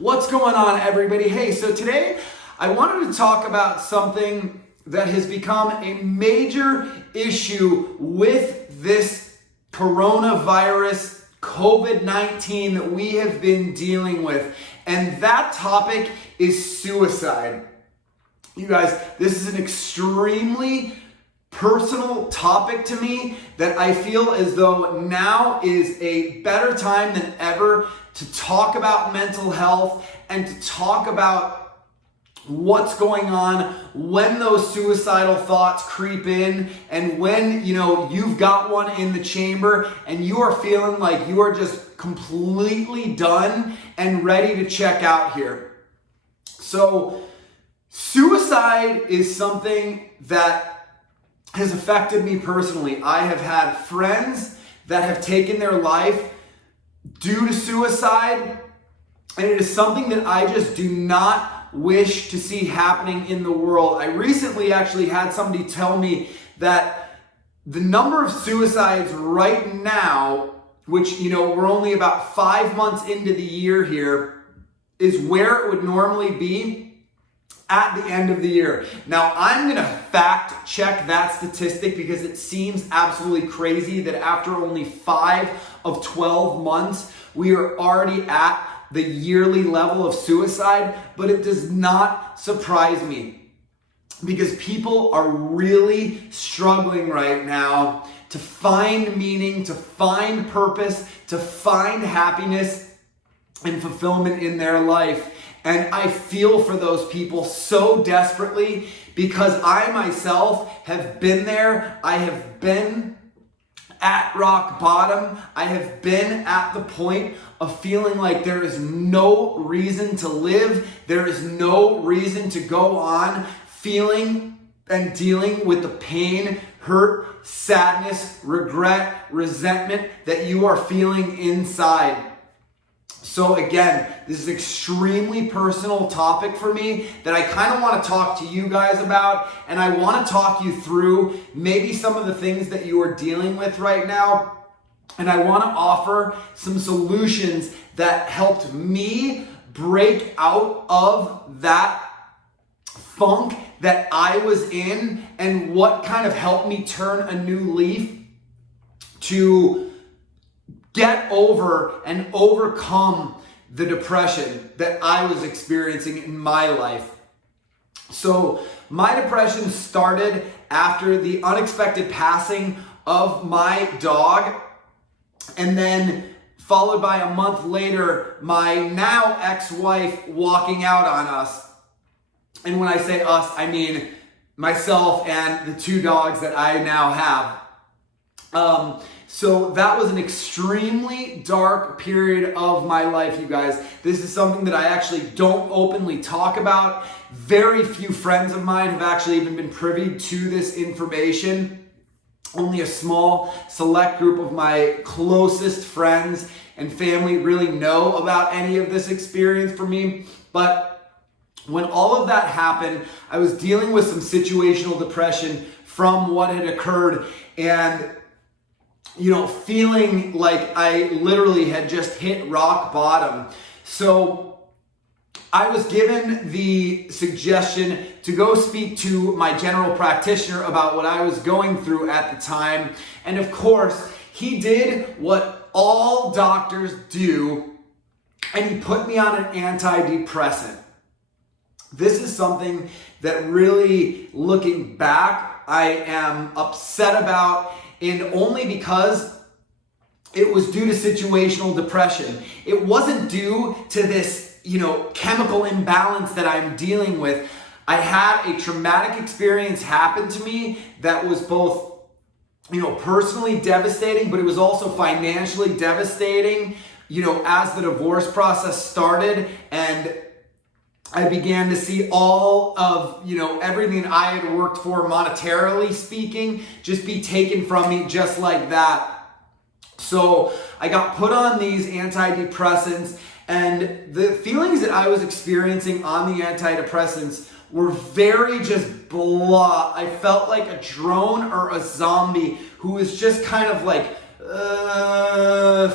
What's going on, everybody? Hey, so today I wanted to talk about something that has become a major issue with this coronavirus, COVID-19 that we have been dealing with. And that topic is suicide. You guys, this is an extremely personal topic to me that I feel as though now is a better time than ever to talk about mental health and to talk about what's going on when those suicidal thoughts creep in and when you've got one in the chamber and you are feeling like you are just completely done and ready to check out here. So suicide is something that has affected me personally. I have had friends that have taken their life due to suicide, and it is something that I just do not wish to see happening in the world. I recently actually had somebody tell me that the number of suicides right now, which we're only about 5 months into the year here, is where it would normally be at the end of the year. Now, I'm gonna fact check that statistic because it seems absolutely crazy that after only 5 of 12 months, we are already at the yearly level of suicide, but it does not surprise me because people are really struggling right now to find meaning, to find purpose, to find happiness and fulfillment in their life. And I feel for those people so desperately because I myself have been there. I have been at rock bottom. I have been at the point of feeling like there is no reason to live. There is no reason to go on feeling and dealing with the pain, hurt, sadness, regret, resentment that you are feeling inside. So again, this is an extremely personal topic for me that I kind of want to talk to you guys about, and I want to talk you through maybe some of the things that you are dealing with right now, and I want to offer some solutions that helped me break out of that funk that I was in and what kind of helped me turn a new leaf to get over and overcome the depression that I was experiencing in my life. So my depression started after the unexpected passing of my dog, and then followed by a month later, my now ex-wife walking out on us. And when I say us, I mean myself and the 2 dogs that I now have. So that was an extremely dark period of my life, you guys. This is something that I actually don't openly talk about. Very few friends of mine have actually even been privy to this information. Only a small, select group of my closest friends and family really know about any of this experience for me. But when all of that happened, I was dealing with some situational depression from what had occurred, and feeling like I literally had just hit rock bottom. So I was given the suggestion to go speak to my general practitioner about what I was going through at the time. And of course, he did what all doctors do, and he put me on an antidepressant. This is something that really, looking back, I am upset about, and only because it was due to situational depression. It wasn't due to this, chemical imbalance that I'm dealing with. I had a traumatic experience happen to me that was both, personally devastating, but it was also financially devastating, as the divorce process started, and I began to see all of, everything I had worked for monetarily speaking just be taken from me just like that. So I got put on these antidepressants, and the feelings that I was experiencing on the antidepressants were very just blah. I felt like a drone or a zombie who was just kind of like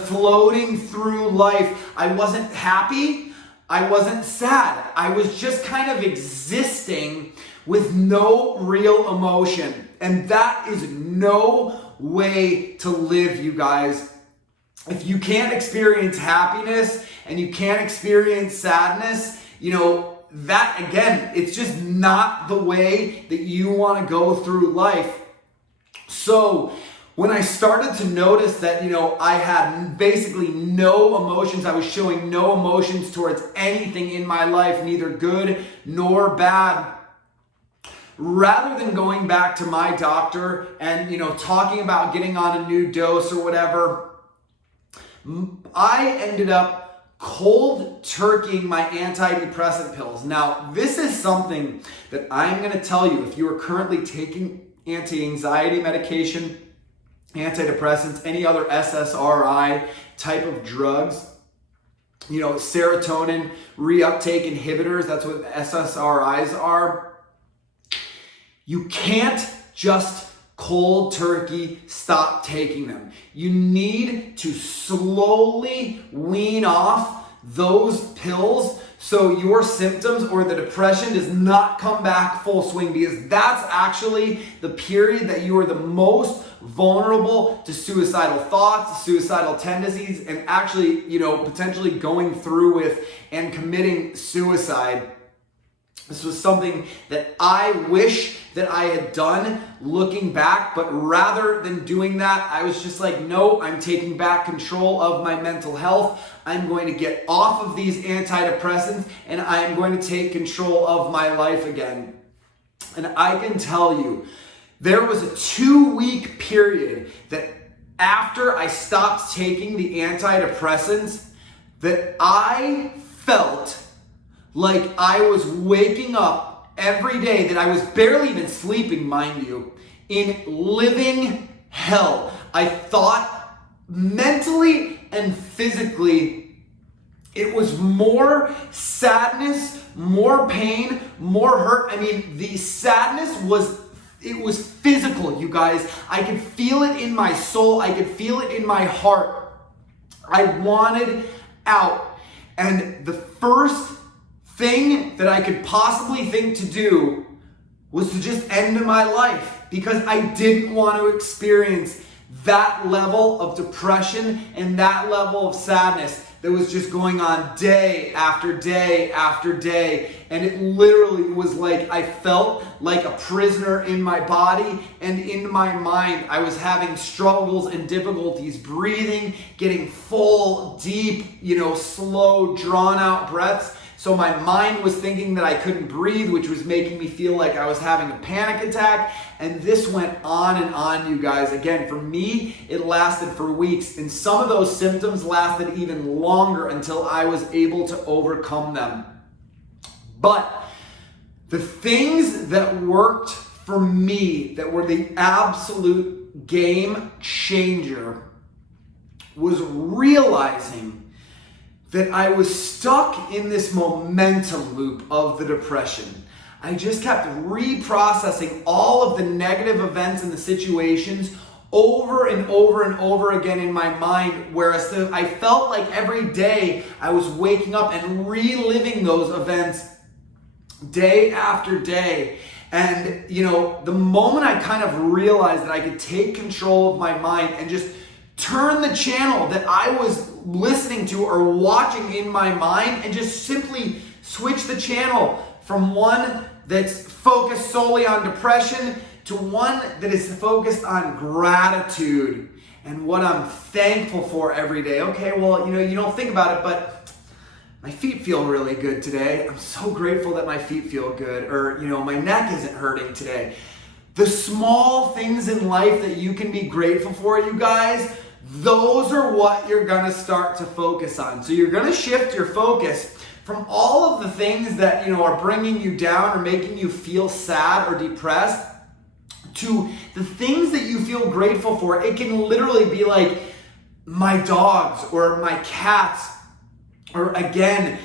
floating through life. I wasn't happy. I wasn't sad. I was just kind of existing with no real emotion. And that is no way to live, you guys. If you can't experience happiness and you can't experience sadness, that again, it's just not the way that you want to go through life. So when I started to notice that, I had basically no emotions, I was showing no emotions towards anything in my life, neither good nor bad, rather than going back to my doctor and, talking about getting on a new dose or whatever, I ended up cold turkeying my antidepressant pills. Now, this is something that I'm going to tell you, if you are currently taking anti-anxiety medication, antidepressants, any other SSRI type of drugs, serotonin reuptake inhibitors, that's what SSRIs are. You can't just cold turkey stop taking them. You need to slowly wean off those pills so your symptoms or the depression does not come back full swing, because that's actually the period that you are the most vulnerable to suicidal thoughts, suicidal tendencies, and actually, potentially going through with and committing suicide. This was something that I wish that I had done looking back, but rather than doing that, I was just like, no, I'm taking back control of my mental health. I'm going to get off of these antidepressants and I'm going to take control of my life again. And I can tell you, there was a 2-week period that after I stopped taking the antidepressants that I felt like I was waking up every day, that I was barely even sleeping, mind you, in living hell. I thought mentally and physically it was more sadness, more pain, more hurt. I mean, the sadness was physical, you guys. I could feel it in my soul. I could feel it in my heart. I wanted out. And the first thing that I could possibly think to do was to just end my life, because I didn't want to experience that level of depression and that level of sadness that was just going on day after day after day. And it literally was like I felt like a prisoner in my body and in my mind. I was having struggles and difficulties breathing, getting full, deep, slow, drawn out breaths. So my mind was thinking that I couldn't breathe, which was making me feel like I was having a panic attack. And this went on and on, you guys. Again, for me, it lasted for weeks. And some of those symptoms lasted even longer until I was able to overcome them. But the things that worked for me, that were the absolute game changer, was realizing that I was stuck in this momentum loop of the depression. I just kept reprocessing all of the negative events and the situations over and over and over again in my mind, whereas I felt like every day I was waking up and reliving those events day after day. And, the moment I kind of realized that I could take control of my mind and just turn the channel that I was listening to or watching in my mind and just simply switch the channel from one that's focused solely on depression to one that is focused on gratitude and what I'm thankful for every day. Okay, well, you don't think about it, but my feet feel really good today. I'm so grateful that my feet feel good. Or, my neck isn't hurting today. The small things in life that you can be grateful for, you guys, those are what you're going to start to focus on. So you're going to shift your focus from all of the things that, are bringing you down or making you feel sad or depressed to the things that you feel grateful for. It can literally be like my dogs or my cats, or again,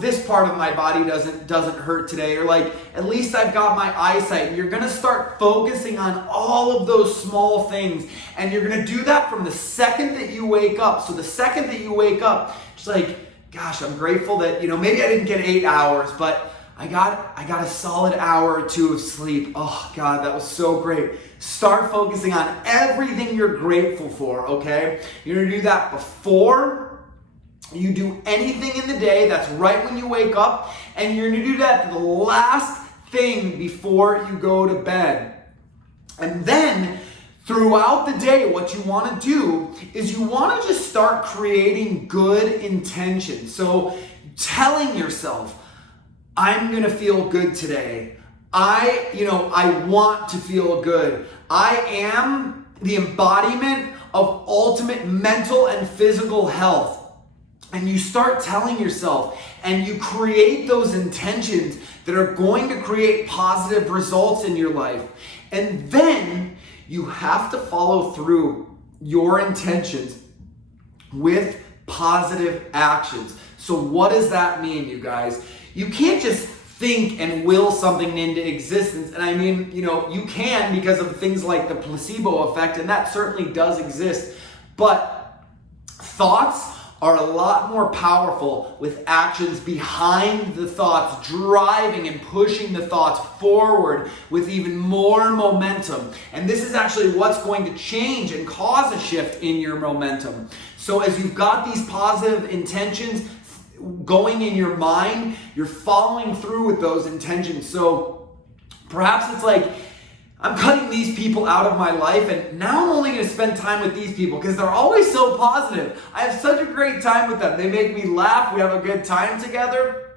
this part of my body doesn't hurt today, or like at least I've got my eyesight. And you're gonna start focusing on all of those small things, and you're gonna do that from the second that you wake up. So the second that you wake up, just like gosh, I'm grateful that, maybe I didn't get 8 hours, but I got a solid hour or two of sleep. Oh God, that was so great. Start focusing on everything you're grateful for, okay? You're gonna do that before you do anything in the day. That's right when you wake up. And you're gonna do that the last thing before you go to bed. And then throughout the day, what you want to do is you want to just start creating good intentions. So telling yourself, I'm going to feel good today. I want to feel good. I am the embodiment of ultimate mental and physical health. And you start telling yourself, and you create those intentions that are going to create positive results in your life. And then you have to follow through your intentions with positive actions. So what does that mean, you guys? You can't just think and will something into existence. And I mean, you can because of things like the placebo effect, and that certainly does exist. But thoughts are a lot more powerful with actions behind the thoughts, driving and pushing the thoughts forward with even more momentum. And this is actually what's going to change and cause a shift in your momentum. So as you've got these positive intentions going in your mind, you're following through with those intentions. So perhaps it's like, I'm cutting these people out of my life, and now I'm only going to spend time with these people because they're always so positive. I have such a great time with them. They make me laugh. We have a good time together.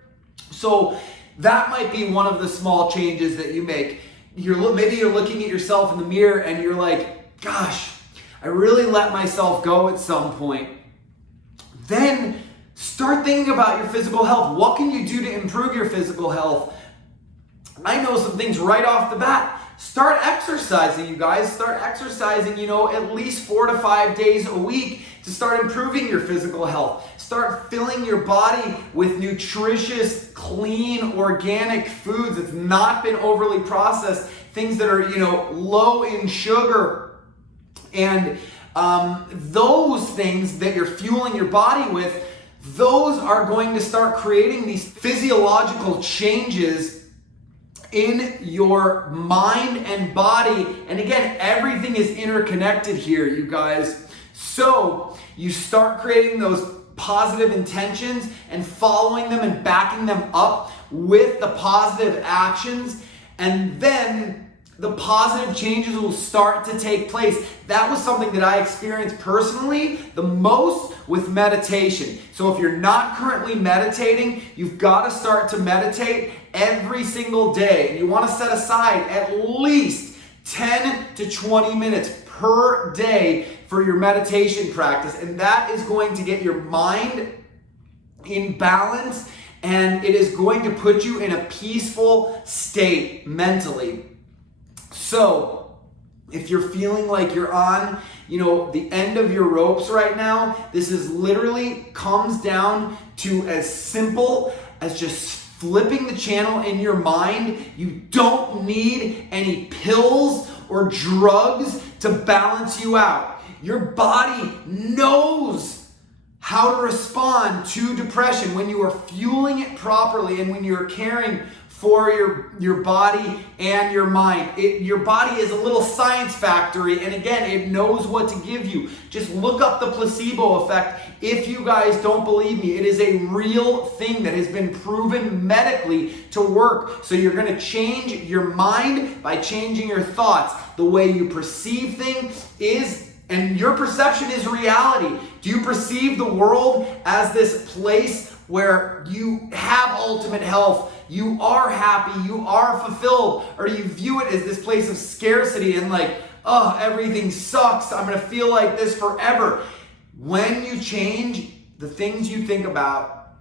So that might be one of the small changes that you make. Maybe you're looking at yourself in the mirror and you're like, gosh, I really let myself go at some point. Then start thinking about your physical health. What can you do to improve your physical health? I know some things right off the bat. Start exercising, you guys. Start exercising, at least 4 to 5 days a week to start improving your physical health. Start filling your body with nutritious, clean, organic foods that's not been overly processed, things that are, low in sugar. And those things that you're fueling your body with, those are going to start creating these physiological changes in your mind and body. And again, everything is interconnected here, you guys. So you start creating those positive intentions and following them and backing them up with the positive actions, and then the positive changes will start to take place. That was something that I experienced personally the most with meditation. So if you're not currently meditating, you've got to start to meditate every single day. And you want to set aside at least 10 to 20 minutes per day for your meditation practice. And that is going to get your mind in balance, and it is going to put you in a peaceful state mentally. So if you're feeling like you're on, the end of your ropes right now, this is literally comes down to as simple as just flipping the channel in your mind. You don't need any pills or drugs to balance you out. Your body knows how to respond to depression when you are fueling it properly and when you're caring for your body and your mind. Your body is a little science factory, and again, it knows what to give you. Just look up the placebo effect. If you guys don't believe me, it is a real thing that has been proven medically to work. So you're going to change your mind by changing your thoughts. The way you perceive things is, and your perception is reality. Do you perceive the world as this place where you have ultimate health, you are happy, you are fulfilled, or do you view it as this place of scarcity and like, oh, everything sucks, I'm gonna feel like this forever? When you change, the things you think about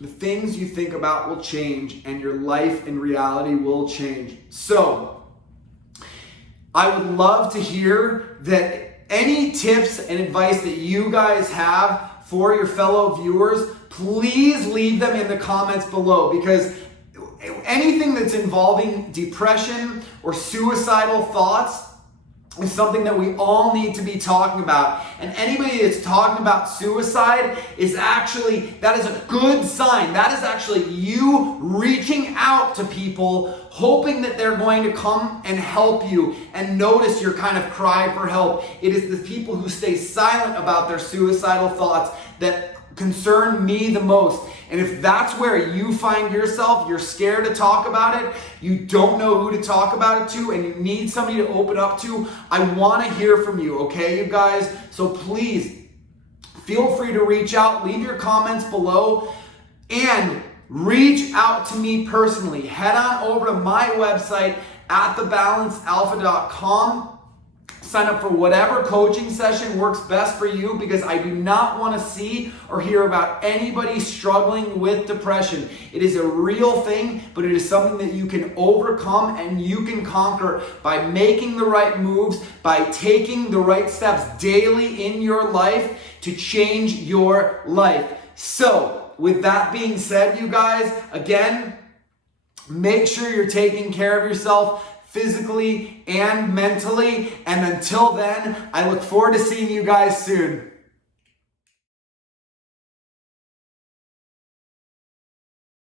will change, and your life and reality will change. So, I would love to hear that any tips and advice that you guys have for your fellow viewers, please leave them in the comments below, because anything that's involving depression or suicidal thoughts, is something that we all need to be talking about. And anybody that's talking about suicide that is a good sign. That is actually you reaching out to people, hoping that they're going to come and help you and notice your kind of cry for help. It is the people who stay silent about their suicidal thoughts that concern me the most. And if that's where you find yourself, you're scared to talk about it, you don't know who to talk about it to, and you need somebody to open up to, I want to hear from you, okay, you guys? So please, feel free to reach out, leave your comments below, and reach out to me personally. Head on over to my website at thebalancealpha.com. Sign up for whatever coaching session works best for you, because I do not want to see or hear about anybody struggling with depression. It is a real thing, but it is something that you can overcome and you can conquer by making the right moves, by taking the right steps daily in your life to change your life. So, with that being said, you guys, again, make sure you're taking care of yourself physically and mentally. And until then, I look forward to seeing you guys soon.